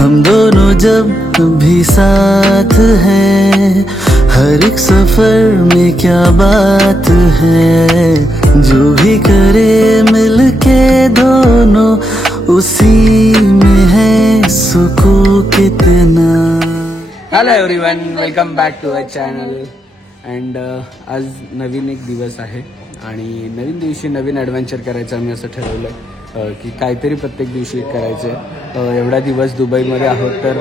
हम दोनों जब भी साथ हैं, हर एक सफर में क्या बात है। जो भी करे मिलके दोनों, उसी में है सुकून कितना। Hello everyone, welcome back to our channel. And आज नवीन एक दिवस आहे आणि नवीन दिवशी नवीन ॲडव्हेंचर करायचं आम्ही असं ठरवलं आहे की काहीतरी प्रत्येक दिवशी करायचं आहे. एवढा दिवस दुबईमध्ये आहोत तर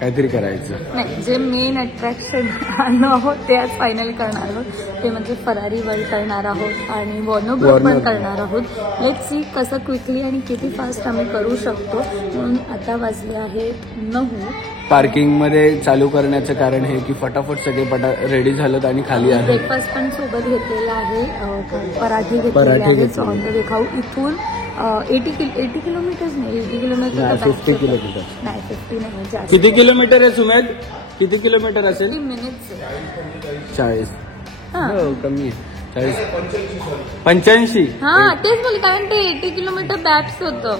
काहीतरी करायचं नाही. जे मेन अट्रॅक्शन आहोत ते आज फायनल करणार आहोत, ते म्हणजे फरारी वर्ल्ड करणार आहोत आणि वॉर्नर पण करणार आहोत. लेट्स सी कसं क्विकली आणि किती फास्ट आम्ही करू शकतो. म्हणून आता वाजले आहेत 9. पार्किंगमध्ये चालू करण्याचं कारण हे की फटाफट सगळे रेडी झालेत आणि खाली आहे. ब्रेकफास्ट पण सोबत घेतलेला आहे, पराठे घेतलेले आहेत ऑन द वे खाऊ. इथून 80 किलोमीटर्स नाही, 80 किलोमीटर 50 किलोमीटर नाही, 50 नाही, जास्त. किती किलोमीटर आहे सुमेध? किती किलोमीटर असेल? 30 मिनिट्स 40. हो, कमी आहे. 85. हा तेच बोल, कारण ते 80 किलोमीटर बॅप्स होतं.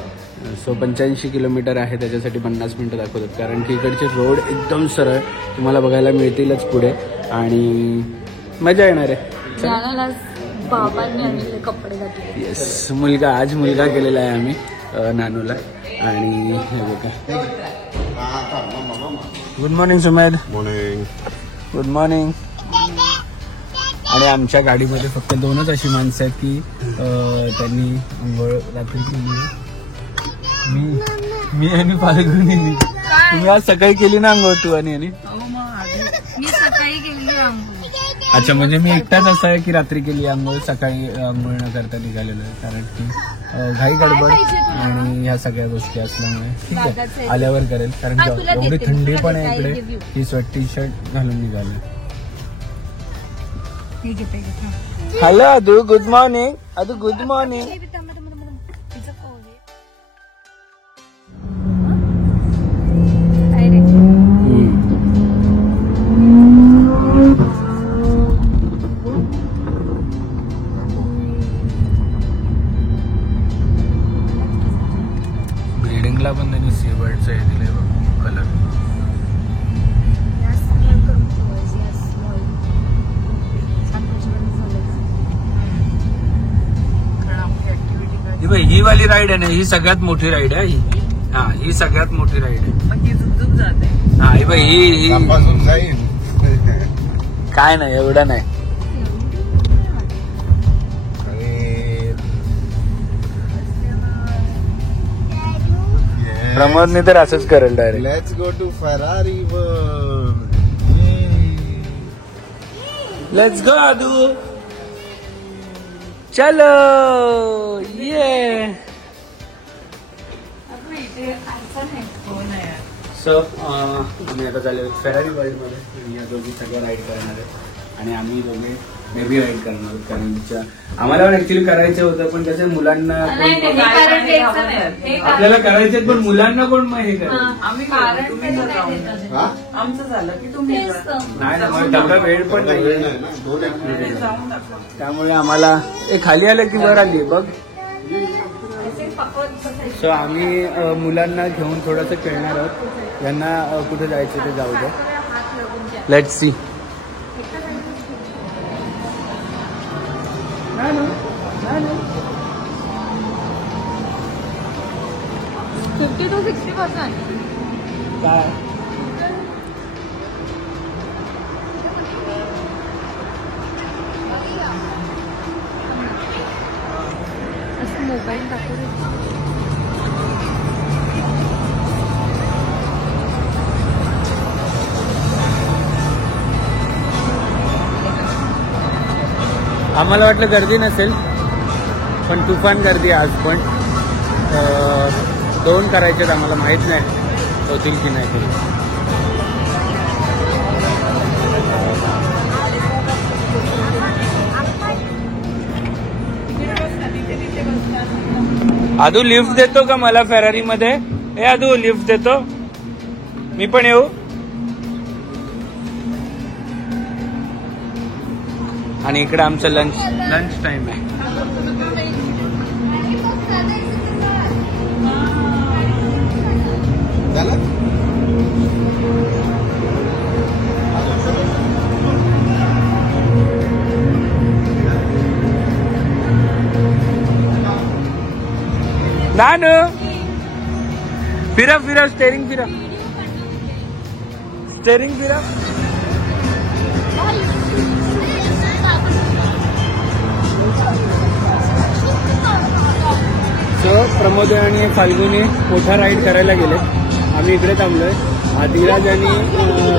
सो 85 किलोमीटर आहे, त्याच्यासाठी 50 मिनिटं दाखवतात. कारण की इकडचे रोड एकदम सरळ तुम्हाला बघायला मिळतीलच पुढे आणि मजा येणार आहे. जाण्याला बाबांनी आणलेले कपडे घातले. येस, आज मुलगा केलेला आहे आम्ही नानूला. आणि हे बघा. Good morning Sumedh. Morning. Good morning. आणि आमच्या गाडीमध्ये फक्त 2च अशी माणसं आहेत की त्यांनी आंघोळ रात्री केली. मी आणि फाल्गुनी. तुम्ही आज सकाळी केली ना आंघोळ तू आणि मी सकाळी केली आंघोळ. अच्छा, म्हणजे मी एकटाच असं आहे की रात्री केली आंघोळ, सकाळी आंघोळ न करता निघालेलो आहे. कारण की घाई गडबड आणि ह्या सगळ्या गोष्टी असल्यामुळे ठीक आहे, आल्यावर करेल. कारण की एवढी थंडी पण आहे इकडे की स्वेट टी शर्ट घालून निघाले. Hello Adu, good morning. Adu good morning. बिल्डिंगला पण त्यांनी सीबर्डचं हे दिलंय कलर. ही वाली राईड आहे ना, ही सगळ्यात मोठी राईड आहे ही. हा, ही सगळ्यात मोठी राईड आहे. हा, ही काय नाही, एवढं नाही. प्रमोदने तर असंच करेल direct. Let's go to Ferrari world. Let's go Adu, चलो ये. सो आम्ही आता चाललो फेरारी वर्ल्ड मध्ये. या दोघी सगळ्या राईड करणार आहेत आणि आम्ही दोघे मेबी राईड करणार आहोत. कारण आम्हाला पण ऍक्च्युली करायचं होतं, पण कसं मुलांना आपल्याला करायचे पण मुलांना कोण मग हे करेल. आमचं झालं की तुम्ही नाही ना, मग तेवढा वेळ पण नाही. त्यामुळे आम्हाला खाली आलं की वर आली बघ. सो आम्ही मुलांना घेऊन थोडंसं खेळणार आहोत. यांना कुठे जायचं ते जाऊ द्या. Let's see. 50 to 60%. काय असं मोबाईल दाखवतो. आम्हाला वाटलं गर्दी नसेल, पण तुफान गर्दी आज पण. 2 करायचे आम्हाला, माहित नाही होतील की नाही तरी. आदू लिफ्ट देतो का मला फेरारी मध्ये? हे आदू लिफ्ट देतो, मी पण येऊ. आणि इकडे आमचं लंच टाइम आहे. नानू फिरा फिरा स्टेरिंग फिरा स्टेरिंग फिरा. प्रमोद आणि फाल्गुनी मोठा राईड करायला गेले. आम्ही इकडे थांबलोय. आदिराज आणि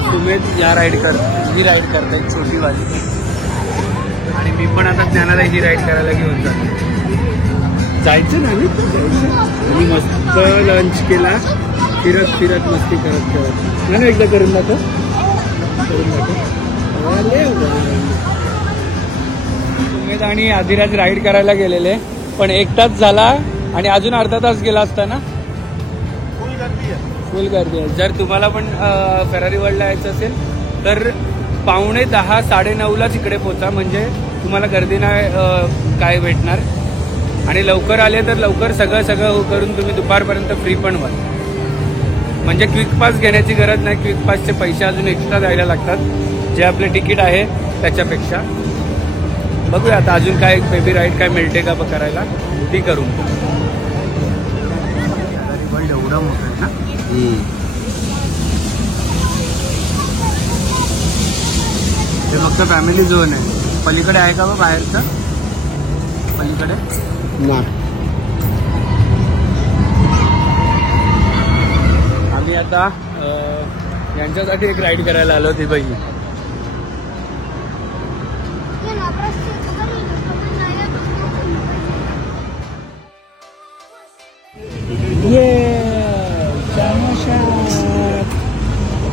सुमेध या राईड ही राईड करतायत छोटी वाली. आणि मी पण आता ज्ञानाला ही राईड करायला घेऊन जायचं ना. आणि मस्त लंच केला फिरत फिरत मस्ती करत करत. ना एकदा करून दाखव सुमेध आणि आदिराज राईड करायला गेलेले पण 1 तास झाला आणि अजून अर्धा तास गेला असता ना. फुल गर्दी आहे. जर तुम्हाला पण फेरारी वर्ल्डला यायचं असेल तर 9:45 9:30ला इकडे पोचा म्हणजे तुम्हाला गर्दी नाही काय भेटणार. आणि लवकर आले तर लवकर सगळं करून तुम्ही दुपारपर्यंत फ्री पण व्हाल. म्हणजे क्विक पास घेण्याची गरज नाही. क्विक पासचे पैसे अजून एक्स्ट्रा द्यायला लागतात जे आपले तिकीट आहे त्याच्यापेक्षा. बघूया आता अजून काय बेबी राईड काय मिळते का करायला ती करू. एवढा मोठा आहे ना. हे फक्त फॅमिली झोन आहे. पलीकडे आहे का बा बाहेरचं पलीकडे ना. आम्ही आता यांच्यासाठी एक राईड करायला आलो होती बाई.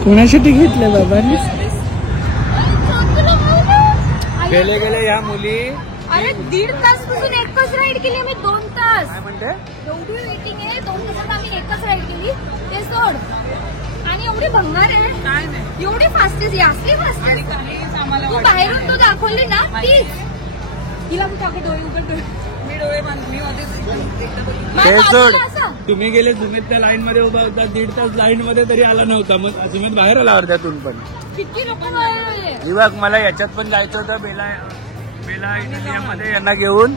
कोणासाठी घेतलं बाबांनी. गेले गेले या मुली. अरे 1.5 तास एकच राईड केली आम्ही. 2 तास काय म्हणते एवढी वेटिंग आहे. 2 तासात आम्ही एकच राईड केली ते सोड. आणि एवढी भंगार आहे काय नाही. एवढी फास्टेस्ट असली फास्टेस्ट तू बाहेरून तू दाखवली ना तीच. तिला मी टाके डोळे उघड मी डोळे मी ते सोड. तुम्ही गेले सुमित त्या लाईन मध्ये उभा होता 1.5 तास लाईन मध्ये तरी आला नव्हता. मग सुमित बाहेर आला अर्ध्यातून पण. किती लोक बाहेर. बघ मला याच्यात पण जायचं होतं बेला इंडियामध्ये यांना घेऊन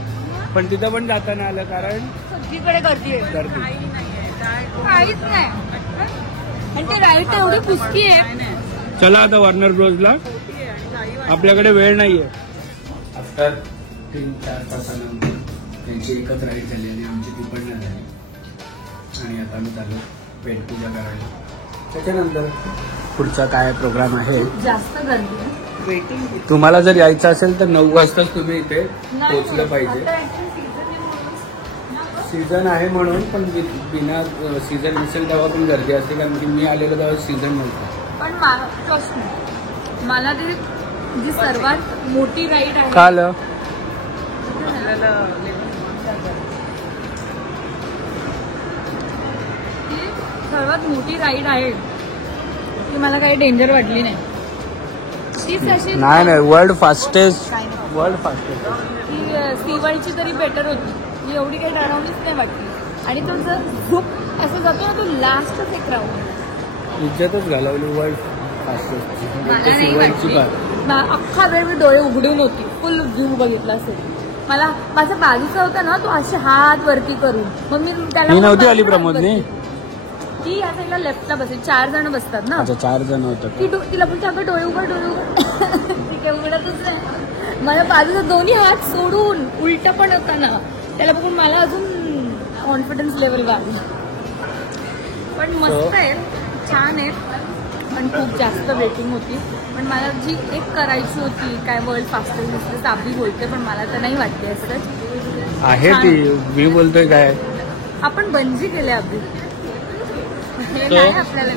पण तिथं पण जाता नाही आलं कारण सगळीकडे गर्दी आहे. गर्दी काहीच नाही. आणि ते राईड तर एवढी पुसकी आहे. चला आता वॉर्नर ब्रोजला. आपल्याकडे वेळ नाहीये. आफ्टर 3-4 तासानंतर त्यांची एकच राईड झाली आणि आमची ती पण नाही झाली. आणि आता मी चालू पेटपूजा करायला. त्याच्यानंतर पुढचा काय प्रोग्राम आहे. जास्त गर्दी आहे. तुम्हाला जर यायचं असेल तर 9 वाजताच तुम्ही इथे पोहोचलं पाहिजे. सीझन आहे म्हणून पण बिना सीझन नसेल तेव्हा पण गर्दी असते कारण की मी आलेलो तेव्हा सीझन नव्हतं. पण मला ती जी सर्वात मोठी राईड आहे काल सर्वात मोठी राईड आहे ती मला काही डेंजर वाटली नाही. तीच अशी नाही वर्ल्ड फास्टेस्ट ती सीवर्ल्डची तरी बेटर होती. ही एवढी काही डरावणीच नाही वाटली. आणि तो जर खूप असं जातो ना तो लास्टच एक राऊंड इज्जतच घालवली वर्ल्ड फास्टेस्ट. मला नाही वाटली. अख्खा वेळ मी डोळे उघडून होती. फुल व्ह्यू बघितला असेल. मला माझा बाजूचा होता ना तो असे हात वरती करून मग मी त्याला नव्हती आली प्रमोदने. ती या साईडला लेफ्टला बसेल. 4 जण बसतात ना. 4 जण होतात. तिला पण अगं डोळे उघड ती काही उघडतच नाही. मला बाजूचा दोन्ही हात सोडून उलट पण होता ना त्याला बघून मला अजून कॉन्फिडन्स लेवल वाढली. पण मस्त आहे छान आहे. पण खूप जास्त वेटिंग होती. पण मला जी एक करायची होती काय वर्ल्ड फास्टेस्ट दिसते साबी बोलते पण मला तर नाही वाटते असं आहे. ती मी बोलतोय काय आपण बंजी केले अभि नाही आपल्याला.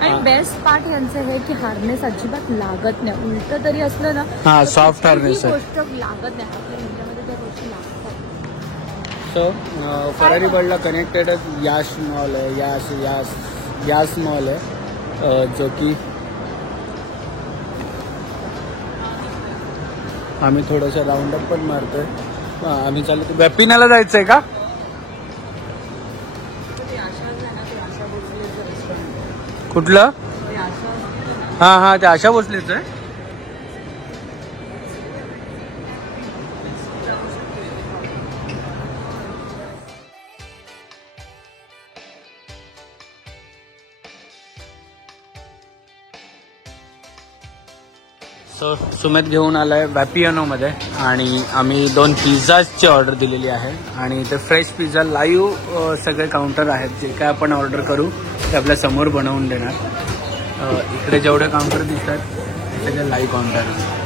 आणि बेस्ट पार्ट यांचं हे की हार्नेस अजिबात लागत नाही. उलट तरी असलं ना सॉफ्ट हार्नेस गोष्ट लागत नाही. आपल्या इंडियामध्ये त्या गोष्टी लागतात. सो फेरारी वर्ल्डला कनेक्टेडच याश मॉल आहे. यास मॉल आहे जो की आम्ही थोडंसं राऊंड अप पण मारतोय. आम्ही चालू व्यापिनाला जायचंय का. कुठलं हा ते आशा भोसलेच आहे. सो सुमित घेऊन आलाय वॅपियानोमध्ये आणि आम्ही 2 पिझ्झाची ऑर्डर दिलेली आहे आणि ते फ्रेश पिझ्झा लाईव्ह सगळे काउंटर आहेत जे काय आपण ऑर्डर करू ते आपल्या समोर बनवून देणार. इकडे जेवढे काउंटर दिसतात ते सगळे लाईव्ह काउंटर आहेत.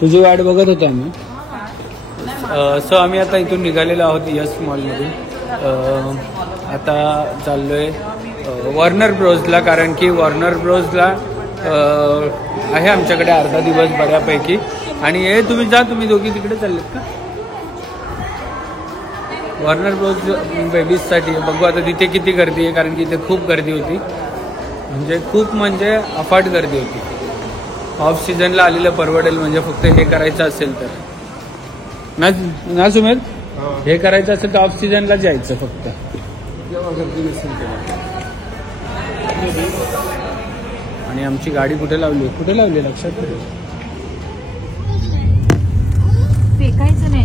तुझी वाट बघत होतो आम्ही. सो आम्ही आता इथून निघालेलो आहोत यस मॉलमधून. आता चाललोय वॉर्नर ब्रोजला, कारण की वॉर्नर ब्रोजला आहे आमच्याकडे अर्धा दिवस बऱ्यापैकी. आणि हे तुम्ही दोघी तिकडे चाललेत का? वॉर्नर ब्रोज बेबीजसाठी बघू आता तिथे किती गर्दी आहे, कारण की इथे खूप गर्दी होती, म्हणजे अफाट गर्दी होती. ऑफ सीझनला आलेलं परवडेल म्हणजे फक्त हे करायचं असेल तर ना सुमित, हे करायचं असेल तर ऑफ सीझनला जायचं फक्त. आणि आमची गाडी कुठे लावली लक्षात ठेव. फेकायचं नाही,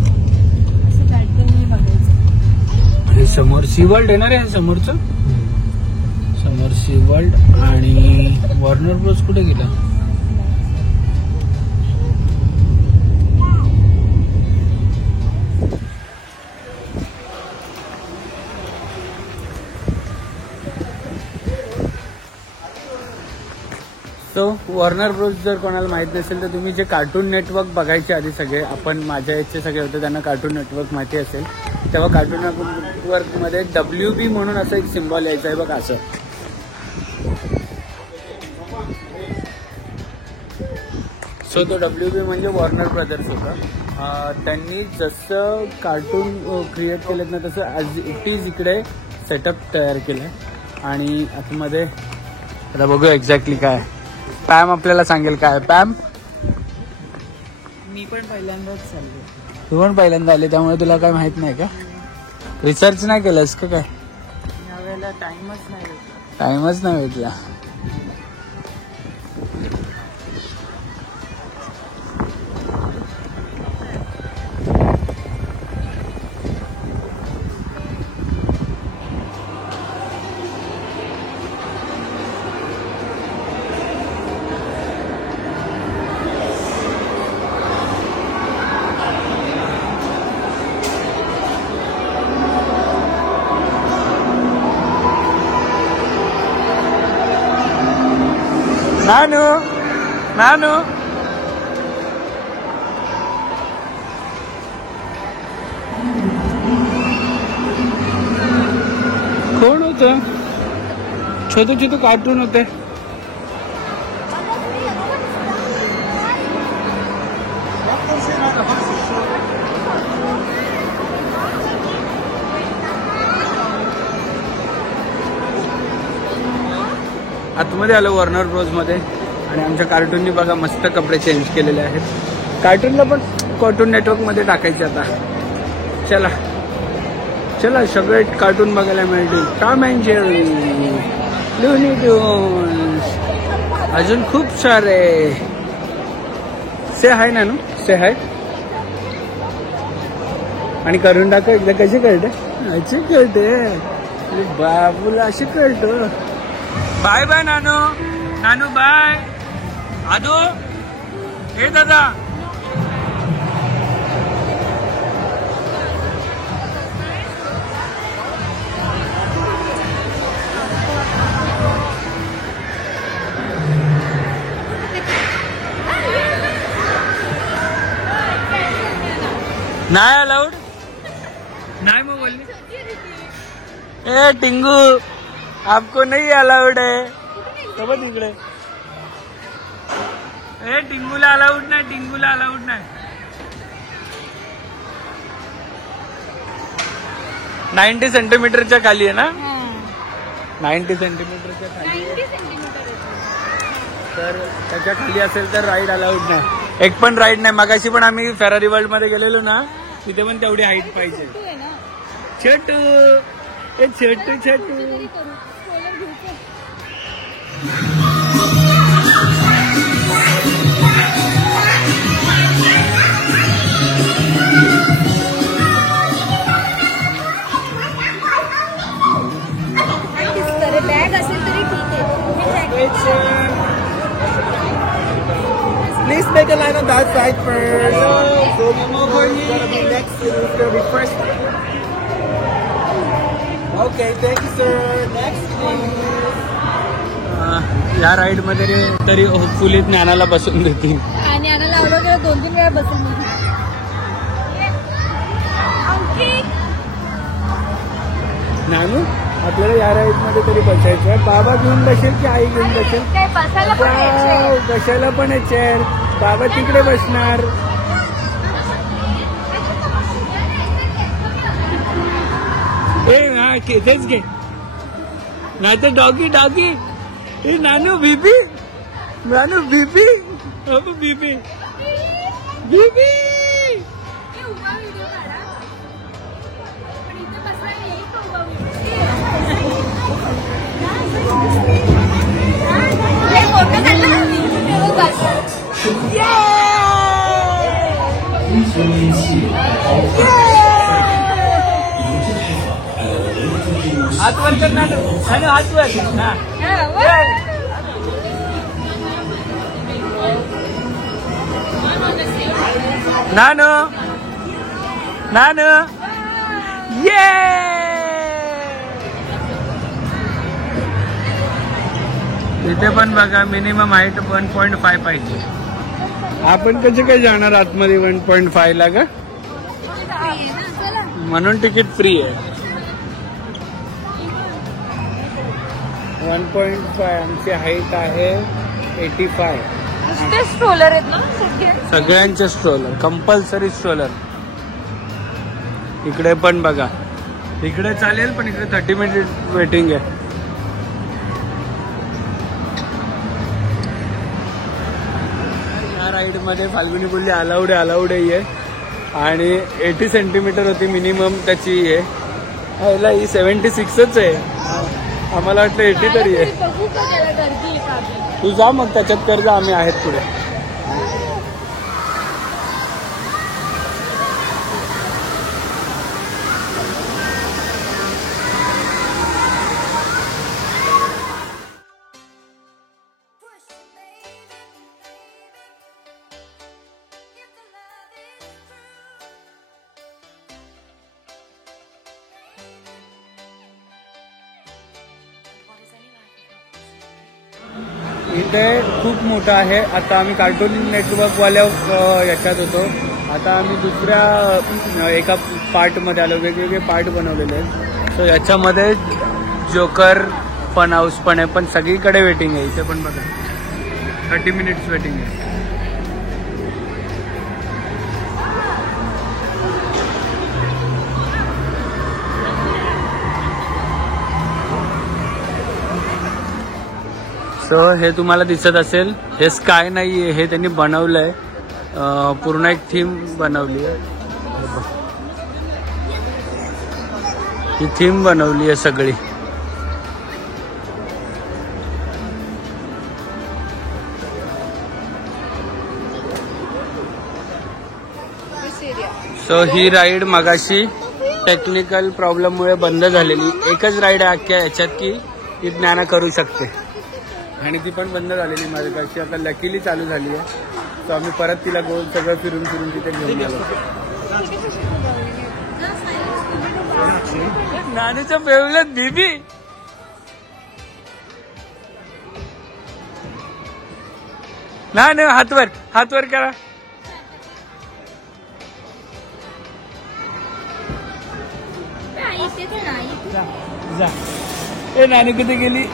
असं पॅटर्न नाही बघायचं. हे समोर सी वर्ल्ड येणार आहे, समोरचं समोर सी वर्ल्ड. आणि वॉर्नर ब्रोज कुठे गेला? सो वॉर्नर ब्रोज जर कोणाला माहित नसेल तर तुम्ही जे कार्टून नेटवर्क बघायचे आधी सगळे, आपण माझ्या याचे सगळे होते त्यांना कार्टून नेटवर्क माहिती असेल, तेव्हा कार्टून नेटवर्कमध्ये WB म्हणून असं एक सिम्बॉल यायचं आहे बघा असं. सो तो WB म्हणजे वॉर्नर ब्रदर्स होता. त्यांनी जसं कार्टून क्रिएट केलेत ना तसं ॲज इट इज इकडे सेटअप तयार केलं आहे. आणि आतमध्ये आता बघू एक्झॅक्टली काय. पॅम आपल्याला सांगेल काय. पॅम, मी पण पहिल्यांदाच चालले. तू पण पहिल्यांदा आले त्यामुळे तुला काय माहित नाही का? रिसर्च नाही केलंस का काय? यावेळेला टाइमच नाही भेटला. टाइमच नाही भेटला. नानू कोण होतं? छोटे कार्टून होते. आतमध्ये आलो वॉर्नर ब्रोज मध्ये आणि आमच्या कार्टूननी बघा मस्त कपडे चेंज केलेले आहेत. कार्टूनला पण कार्टून नेटवर्क मध्ये टाकायचे आता. चला सगळे कार्टून बघायला मिळतील. Tom and Jerry, Luni tunes, अजून खूप सारे. से हाय नानू, से हाय. आणि करून टाका एकदा. कशी कळते? अशी कळते बाबूला, अशी कळतो. बाय बाय नानू बाय. आदू, हे दादा नाही अलाउड नाही. मग बोलली ए टिंगू आपको नहीं अलाउड है. सोबत इकडे ए टिंगूला अलाउड नाही. 90 सेंटीमीटरच्या खाली आहे ना. 90 सेंटीमीटरच्या खाली आहे. तर त्याच्या खाली असेल तर राईड अलाउड नाही. एक पण राईड नाही. मगाशी पण आम्ही फेरारी वर्ल्ड मध्ये गेलेलो ना, तिथे पण तेवढी हाईट पाहिजे. छोटू ए छोटू छोटू. बॅग असेल तरी ठीक आहे. Please make a line on that side first. So gonna be next. It's gonna be first. Okay, thank you, sir. Next, please. या राईड मध्ये तरी होपफुली ज्ञानाला बसून देतील. आणि याला लावलं गेलं 2-3 वेळा बसून. ज्ञानू आपल्याला या राईड मध्ये तरी बसायचं आहे. बाबा घेऊन बसेल की आई घेऊन बसेल. बसायला पण आहे चेअर. बाबा तिकडे बसणार. ए हा तेच घे. नाही तर डॉगी डॉगी. ए नानू बीबी. नानू बीबी. बीबी बीबी. हातवर कर नानू. नानू हातवर. नानू नानू ये. इथे पण बघा मिनिमम हाईट 1.5 पाहिजे. आपण कसे काय जाणार आतमध्ये 1.5 ला का. म्हणून तिकीट फ्री आहे. 1.5 आमची हाईट आहे 85. स्ट्रोलर आहेत ना सगळ्यांचे स्ट्रोलर. Compulsory stroller. इकडे पण बघा. इकडे चालेल पण इकडे 30 मिनिट वेटिंग आहे. या राईड मध्ये फाल्गुनी बोलली अलाउड आहे आणि 80 सेंटीमीटर होती मिनिमम त्याची आहे. ही 76च आहे. आम्हाला वाटलं 80 तरी आहे. तू जा मग त्याच्यात कर जा. आम्ही आहेत पुढे. इथे खूप मोठा आहे. आता आम्ही कार्टून नेटवर्कवाल्या याच्यात होतो. आता आम्ही दुसऱ्या एका पार्टमध्ये आलो. वेगवेगळे पार्ट बनवलेले आहेत. सो याच्यामध्ये जोकर फन हाऊस पण आहे. पण सगळीकडे वेटिंग आहे. इथे पण बघा 30 मिनिट्स वेटिंग आहे. सो हे तुम्हाला दिसत असेल. हे स्काय नाहीये. हे त्यांनी बनवलंय. पूर्ण एक थीम बनवली आहे. ही थीम बनवली आहे सगळी. सो ही राईड मगाशी टेक्निकल प्रॉब्लेममुळे बंद झालेली. एकच राईड आहे अख्ख्या याच्यात की ती ज्ञाना करू शकते आणि ती पण बंद झालेली माझ्याशी. आता लकीली चालू झाली आहे. तर आम्ही परत तिला गोल सगळं फिरून तिथे घेऊन गेलो. नानीच्या बेवल्यात बीबी. नाही हातवर करा. जा. ए नानी किती गेली.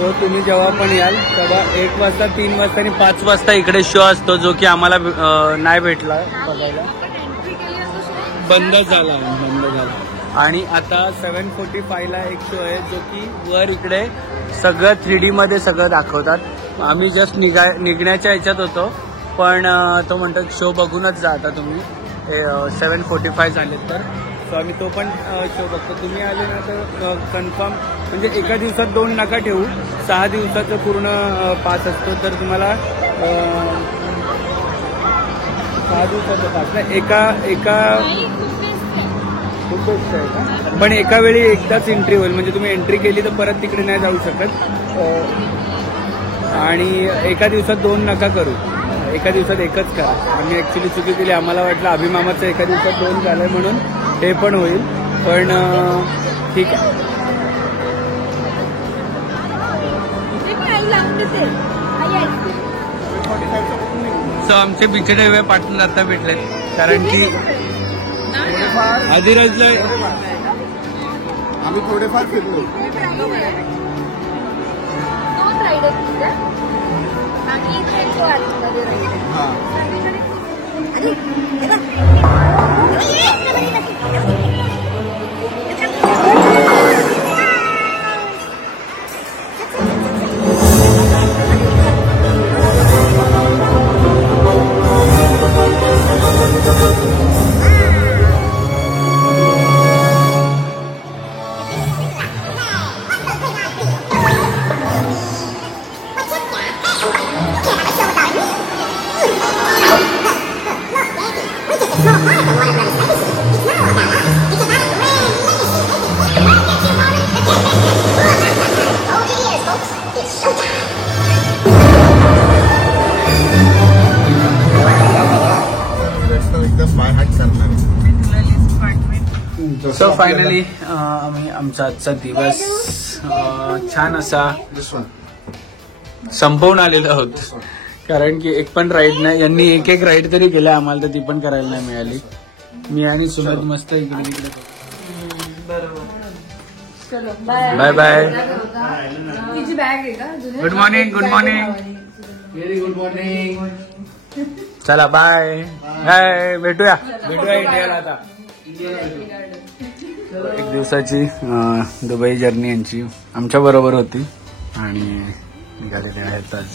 तो तुम्ही जेव्हा पण याल तेव्हा 1 वाजता, 3 वाजता आणि 5 वाजता इकडे शो असतो, जो की आम्हाला नाही भेटला बघायला. बंद झाला. आणि आता 7:45ला एक शो आहे जो की वर इकडे सगळं 3D मध्ये सगळं दाखवतात. आम्ही जस्ट निघण्याच्या ह्याच्यात होतो, पण तो म्हणतो शो बघूनच जा आता तुम्ही. 7:45 झाले तर सो आम्ही तो पण शो बघतो. तुम्ही आले ना तर कन्फर्म, म्हणजे एका दिवसात 2 नका ठेवू, 6 दिवसाचं पूर्ण पास असतो. तर तुम्हाला 6 दिवसाचं पास नाही, एका खूप बेस्ट आहे का, पण एका वेळी एकदाच एंट्री होईल. म्हणजे तुम्ही एंट्री केली तर परत तिकडे नाही जाऊ शकत. आणि एका दिवसात 2 नका करू, एका दिवसात एकच करा. आम्ही ॲक्च्युली चुकी केली. आम्हाला वाटलं अभिमामाचं एका दिवसात 2 झालंय म्हणून हे पण होईल, पण ठीक आहे. सो आमचे बिछडे हुए पार्टनर आता भेटले, कारण की अधिराजला आम्ही थोडेफार फिरलो. सो फायनली आम्ही आमचा आजचा दिवस छान असा संपवून आलेलो आहोत. कारण की एक पण राईड नाही, यांनी एक राईड तरी केला, आम्हाला तर ती पण करायला नाही मिळाली. मी आणि सुमित मस्त इकडे तिकडे. Bye bye. Good morning. Very good morning. चला बाय बाय. भेटूया इंडियाला आता. एक दिवसाची दुबई जर्नी यांची आमच्या बरोबर होती आणि निघालेले आहेत आज.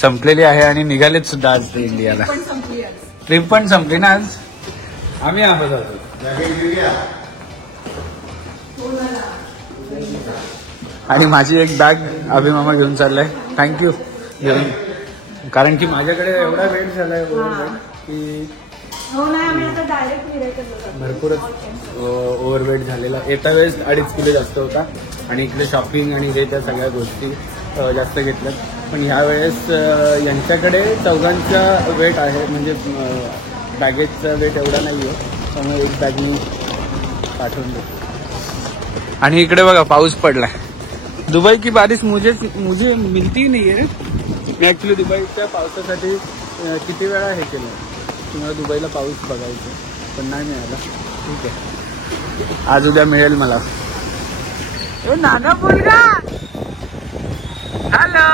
संपलेली आहे आणि निघालेत सुद्धा आज ते इंडियाला. ट्रिप पण संपली ना आज. आम्ही आहोत आणि माझी एक बॅग अभिमामा घेऊन चाललाय. थँक्यू घेऊन, कारण की माझ्याकडे एवढा वेट झालाय की भरपूरच ओव्हरवेट झालेला. येता वेळेस 2.5 किलो जास्त होता आणि इकडे शॉपिंग आणि हे त्या सगळ्या गोष्टी जास्त घेतल्यात. पण ह्या वेळेस यांच्याकडे 4घांचा वेट आहे, म्हणजे बॅगेजचा वेट एवढा नाही आहे, त्यामुळे एक बॅग मी पाठवून देतो. आणि इकडे बघा पाऊस पडलाय. दुबई की बारिश मुझे मिळती नाही आहे. मी ॲक्च्युली दुबईच्या पावसासाठी किती वेळा हे केलं, तुम्हाला दुबईला पाऊस बघायचा, पण नाही मिळाला. ठीक आहे, आज उद्या मिळेल मला. नाना मुलगा, हॅलो.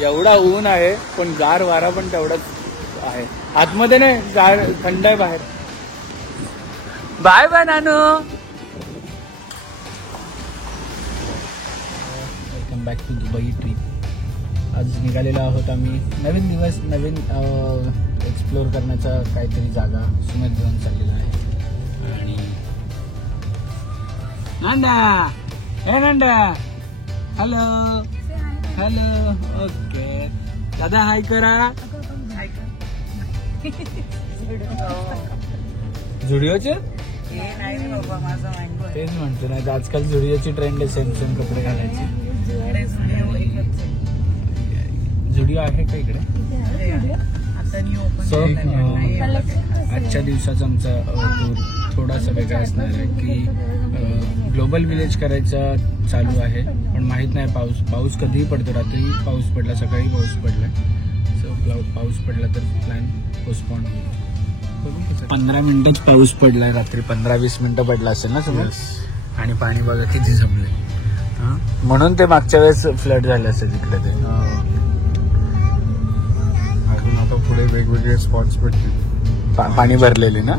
एवढा ऊन आहे पण गार वारा पण तेवढाच आहे. आतमध्ये नाही, गार थंड आहे बाहेर. Bye bye Nanu. Welcome back to Dubai trip. आज निघालेलो आहोत आम्ही. नवीन दिवस, नवीन एक्सप्लोर करण्याचा काहीतरी जागा सुमित घेऊन चाललेला आहे. आणि नांदा, हे नांदा, हॅलो हॅलो. ओके दादा, हाय करा. झुडिओचे तेच म्हणतो ना, आजकाल झुडिओची ट्रेंड आहे सेम सेम कपडे घालायचे. झुडिओ आहे का इकडे? सो आजच्या दिवसाचा आमचा टूर थोडासा वेगळा असणार आहे की ग्लोबल विलेज करायचा चालू आहे, पण माहीत नाही पाऊस कधीही पडतो. रात्री पाऊस पडला, सकाळी पाऊस पडला. सो पाऊस पडला तर प्लॅन पोस्टपोन होईल. 15 मिनिटच पाऊस पडलाय रात्री, 15-20 मिनिटं पडला असेल ना समोर. आणि पाणी बघा किती जमलंय. म्हणून ते मागच्या वेळेस फ्लड झाले असेल तिकडे ते. अजून आता पुढे वेगवेगळे स्पॉट्स पडतील पाणी भरलेले ना,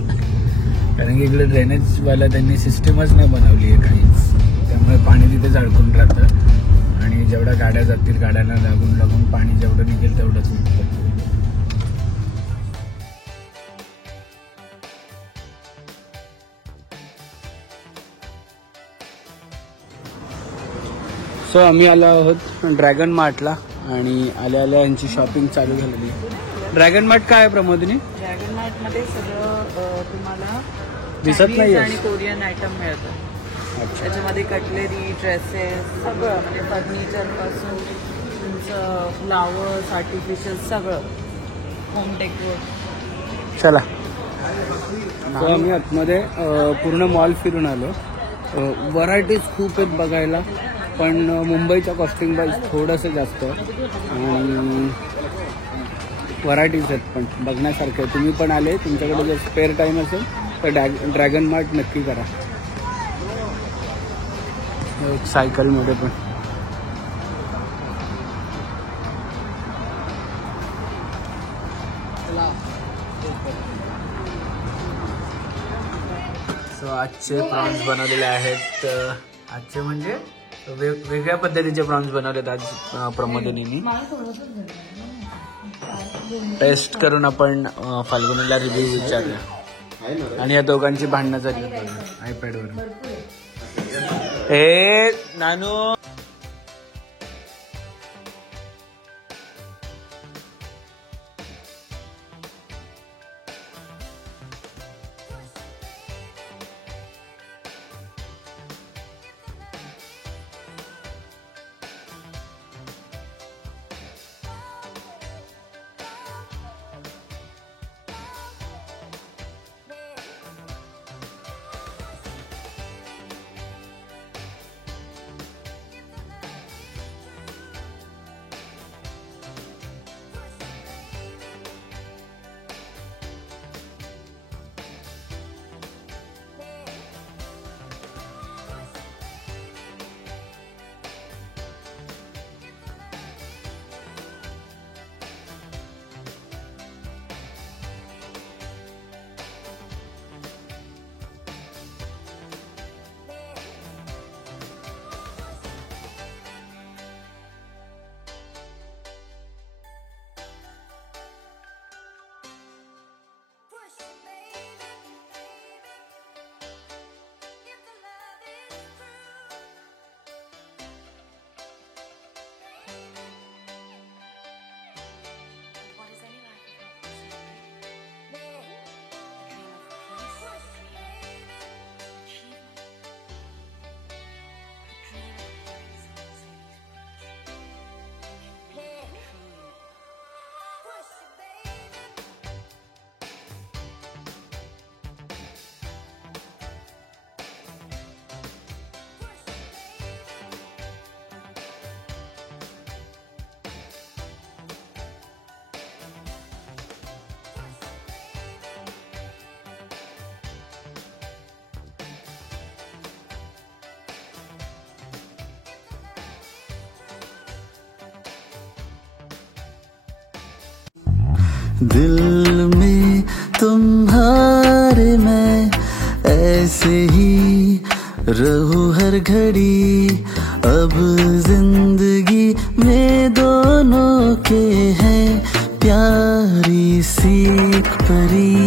कारण की इकडे ड्रेनेजवाला त्यांनी सिस्टीमच नाही बनवली आहे काहीच, त्यामुळे पाणी तिथेच अडकून राहतं आणि जेवढ्या गाड्या जातील गाड्यांना लागून लागून पाणी जेवढं निघेल तेवढंच निघतं. सो आम्ही आलो आहोत ड्रॅगन मार्टला आणि आल्या आल्या यांची शॉपिंग चालू झालेली. ड्रॅगन मार्ट काय आहे प्रमोदिनी? ड्रॅगन मार्ट मध्ये सगळं तुम्हाला दिसत Chinese नाहीये. आणि कोरियन आयटम मिळतं. त्याच्यामध्ये कटलरी, ड्रेसेस, सगळं म्हणजे फर्निचर पासून तुमचं फ्लावर्स, आर्टिफिशियल सगळं होम डेकोर. चला. तर आम्ही आतमध्ये पूर्ण मॉल फिरून आलो. व्हरायटीज खूप आहेत बघायला, पण मुंबईच्या कॉस्टिंग प्राईस थोडंसं जास्त आणि व्हरायटीज आहेत पण बघण्यासारखं आहे. तुम्ही पण आले, तुमच्याकडे जर स्पेअर टाईम असेल तर ड्रॅगन मार्ट नक्की करा. एक सायकलमध्ये पण आजचे प्रॉन्स बनवलेले आहेत. आजचे म्हणजे वेगवेगळ्या पद्धतीचे प्रॉन्स बनवलेत आज प्रमोदिनीनी. टेस्ट करून आपण फाल्गुनीला रिव्ह्यू विचारूया आणि या दोघांची भांडणं झाली आयपॅडवर. हे नानू दिल में तुम्हारे मैं ऐसे ही रहूं हर घड़ी. अब जिंदगी में दोनों के हैं प्यारी सी एक परी.